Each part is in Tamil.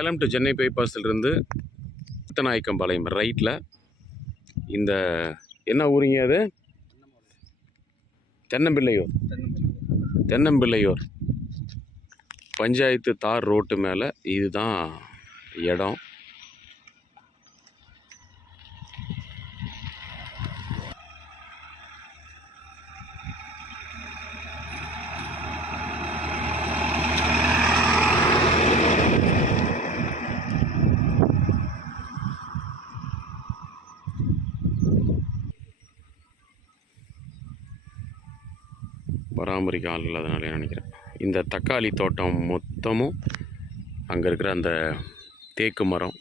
சேலம் டு சென்னை பைபாஸிலிருந்து நாயக்கம்பாளையம் ரைட்டில் இந்த என்ன ஊரிங்க அது? தென்னம்பிள்ளையூர் பஞ்சாயத்து தார் ரோட்டு மேலே இதுதான் இடம். பராமரிக்க ஆள் இல்லாதனால நினைக்கிறேன். இந்த தக்காளி தோட்டம் மொத்தமும் அங்கே இருக்கிற அந்த தேக்கு மரம்,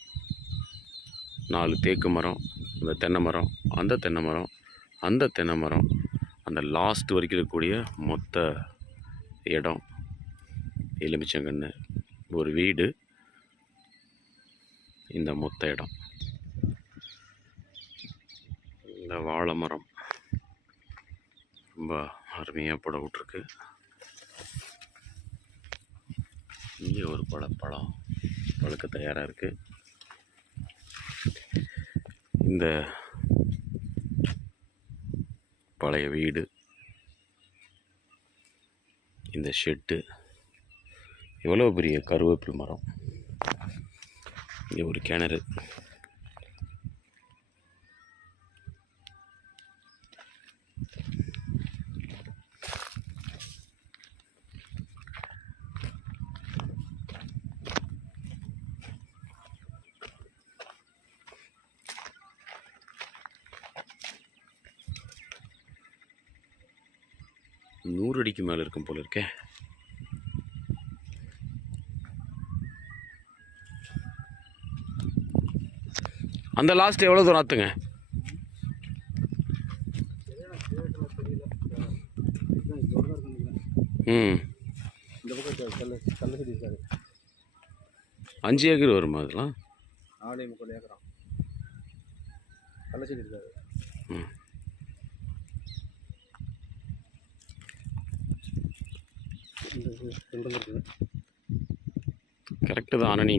4 தேக்கு மரம், அந்த தென்னை மரம், அந்த தென்னை மரம், அந்த தென்னை மரம், அந்த லாஸ்ட் வரைக்கும் இருக்கக்கூடிய மொத்த இடம், எலுமிச்சங்கன்று, ஒரு வீடு, இந்த மொத்த இடம். இந்த வாழை மரம் ரொம்ப அருமையாக படம் விட்ருக்கு. இங்கே ஒரு பழம் பழுக்க தயாராக இருக்குது. இந்த பழைய வீடு, இந்த ஷெட்டு, எவ்வளோ பெரிய கருவேப்பில் மரம், இங்கே ஒரு கிணறு, நூறு அடிக்கு மேலே இருக்கும் போல இருக்கே. அந்த லாஸ்ட் எவ்வளோ தூரம் ஆத்துங்க? இந்த பக்கம் 5 ஏக்கர் வருமா அதெல்லாம்? 4.75 ஏக்கரா கள்ளச்செடி இருக்காது. கரெக்டு தான். ஆனால் நீ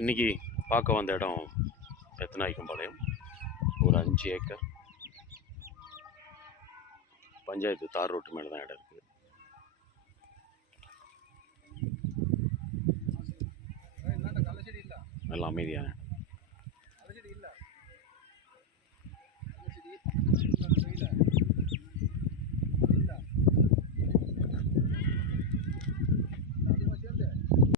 இன்றைக்கி பார்க்க வந்த இடம் பெத்தநாயக்கம்பாளையம். ஒரு 5 ஏக்கர் பஞ்சாயத்து தார் ரோட்டு மேலே தான் இடம் இருக்குது. நல்ல அமைதியான